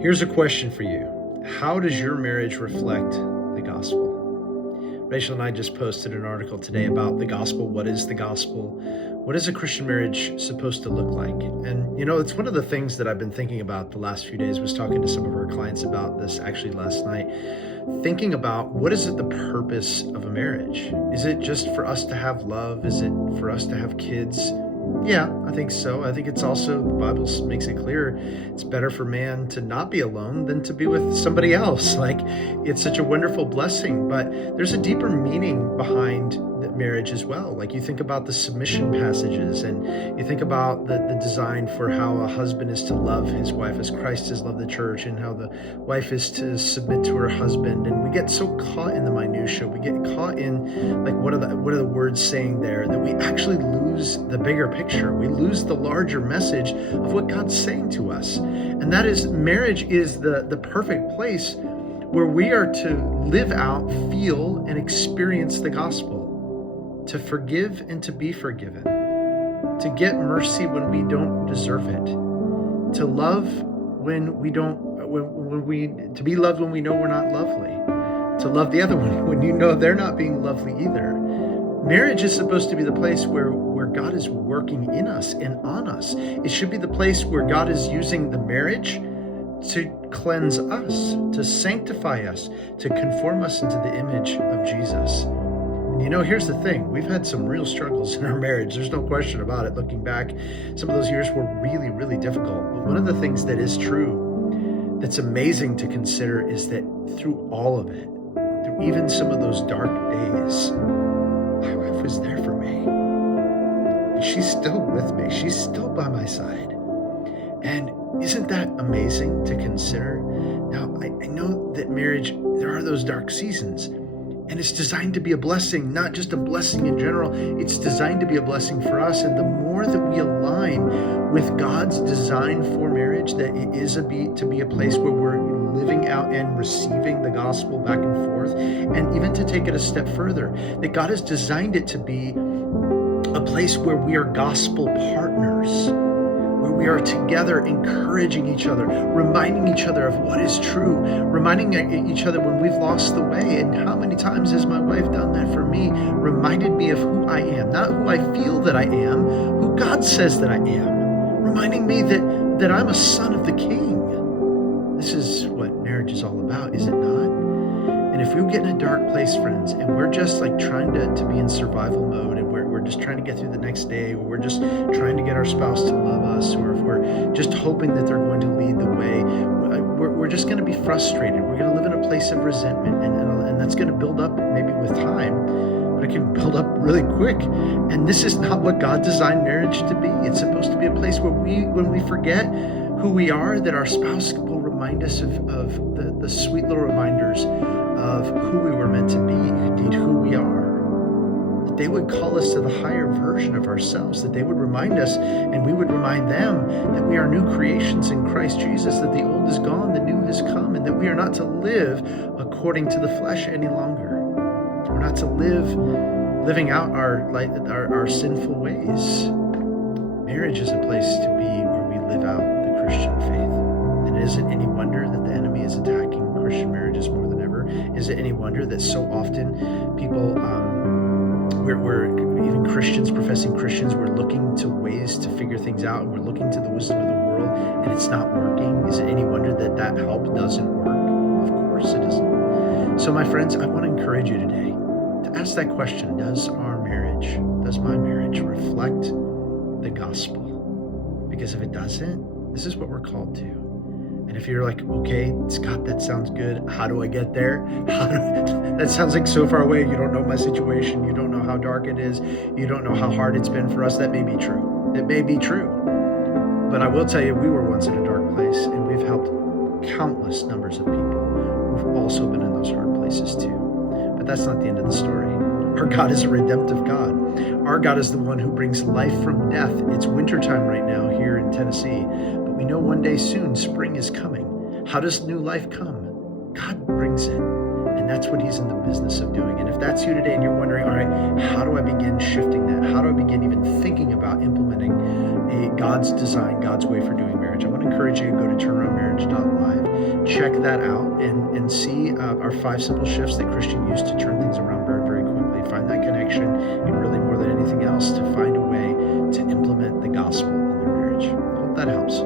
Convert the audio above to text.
Here's a question for you. How does your marriage reflect the gospel? Rachel and I just posted an article today about the gospel. What is the gospel? What is a Christian marriage supposed to look like? And it's one of the things that I've been thinking about the last few days. Was talking to some of our clients about this actually last night, thinking about what is it the purpose of a marriage? Is it just for us to have love? Is it for us to have kids? Yeah, I think so. I think it's also, the Bible makes it clear, it's better for man to not be alone than to be with somebody else. Like, it's such a wonderful blessing, but there's a deeper meaning behind the marriage as well. Like, you think about the submission passages, and you think about the design for how a husband is to love his wife as Christ has loved the church, and how the wife is to submit to her husband. And we get so caught in the minutia. We get caught in, like, what are the words saying there, that we actually lose the bigger picture. We lose the larger message of what God's saying to us. And that is, marriage is the perfect place where we are to live out, feel, and experience the gospel. To forgive and to be forgiven. To get mercy when we don't deserve it. To love when we don't, to be loved when we know we're not lovely. To love the other one when you know they're not being lovely either. Marriage is supposed to be the place where God is working in us and on us. It should be the place where God is using the marriage to cleanse us, to sanctify us, to conform us into the image of Jesus. And here's the thing. We've had some real struggles in our marriage. There's no question about it. Looking back, some of those years were really, really difficult. But one of the things that is true, that's amazing to consider, is that through all of it, through even some of those dark days, my wife was there for me. And she's still with me. She's still by my side. And isn't that amazing to consider? Now, I know that marriage, there are those dark seasons. And it's designed to be a blessing, not just a blessing in general. It's designed to be a blessing for us. And the more that we align with God's design for marriage, that it is to be a place where we're living out and receiving the gospel back and forth, and even to take it a step further, that God has designed it to be a place where we are gospel partners, where we are together encouraging each other, reminding each other of what is true, reminding each other when we've lost the way. And how many times has my wife done that for me? Reminded me of who I am, not who I feel that I am, who God says that I am, reminding me that I'm a son of the King. This is what marriage is all about, is it not? And if we get in a dark place, friends, and we're just like trying to be in survival mode, and we're just trying to get through the next day, or we're just trying to get our spouse to love us, or if we're just hoping that they're going to lead the way, we're just going to be frustrated. We're going to live in a place of resentment, and that's going to build up maybe with time, but it can build up really quick. And this is not what God designed marriage to be. It's supposed to be a place where when we forget who we are, that our spouse will remind us of the sweet little reminders of who we were meant to be, indeed who we are. That they would call us to the higher version of ourselves, that they would remind us, and we would remind them, that we are new creations in Christ Jesus, that the old is gone, the new has come, and that we are not to live according to the flesh any longer. We're not to living out our sinful ways. Marriage is a place to be where we live out the Christian faith. And it isn't any wonder that the enemy is attacking Christian marriages more than ever. Is it any wonder that so often people, we're even Christians, professing Christians, we're looking to ways to figure things out, and we're looking to the wisdom of the world, and it's not working? Is it any wonder that help doesn't work? Of course it isn't. So my friends, I want to encourage you today to ask that question. Does my marriage reflect the gospel? Because if it doesn't, this is what we're called to. And if you're like, okay, Scott, that sounds good. How do I get there? That sounds like so far away. You don't know my situation. You don't know how dark it is. You don't know how hard it's been for us. That may be true. It may be true. But I will tell you, we were once in a dark place, and we've helped countless numbers of people who've also been in those hard places too. But that's not the end of the story. Our God is a redemptive God. Our God is the one who brings life from death. It's wintertime right now here in Tennessee, but we know one day soon spring is coming. How does new life come? God brings it. And that's what he's in the business of doing. And if that's you today and you're wondering, all right, how do I begin shifting that? How do I begin even thinking about implementing God's design, God's way for doing marriage. I want to encourage you to go to turnaroundmarriage.live, check that out, and see our 5 simple shifts that Christian used to turn things around very, very quickly. Find that connection, and really more than anything else, to find a way to implement the gospel in their marriage. Hope that helps.